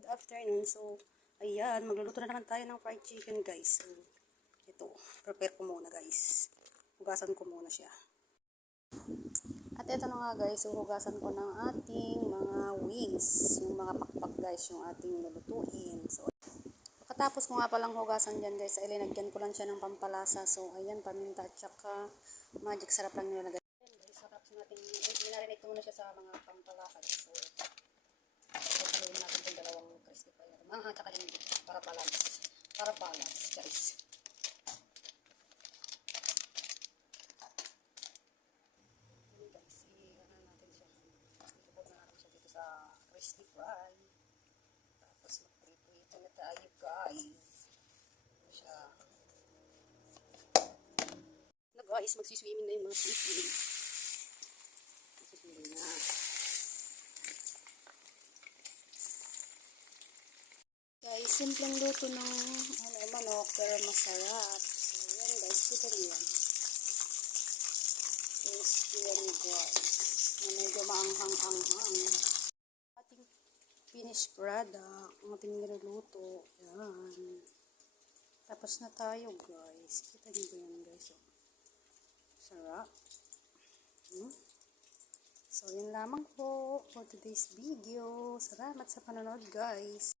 Good afternoon. So, ayan, magluluto na naman tayo ng fried chicken, guys. So, ito, prepare ko muna, guys. Hugasan ko muna siya. At ito na nga, guys, so hugasan ko ng ating mga wings. Yung mga pakpak, guys, yung ating lulutuin. So, pagkatapos ko nga palang hugasan dyan, guys, ay linagyan ko lang siya ng pampalasa. So, ayan, paminta at saka magic sarap lang nilagay. Ayan, guys, sarap sa natin. Minarinate ko muna siya sa mga pampalasa. So, pagkaluin natin itong dalawang crispy fire. At saka hindi. Para balance. Para balance, guys. Ayan, guys. I-ano natin siya. Ikupot na natin siya dito sa crispy fry. Tapos mag-prito na tayo, guys. Siya. Na, guys, magsiswimming na yung mga siswimming. Magsiswimming na. Guys, simpleng luto ng manok pero masarap. So, yan guys, kita niyo yan. Crispy yan guys. Na medyo maanghang-anghang. Ating finished product, ang ating niluluto. Yan. Tapos na tayo guys. Kita niyo yan guys. Oh. Sarap. So, yun lamang po for today's video. Salamat sa panonood guys.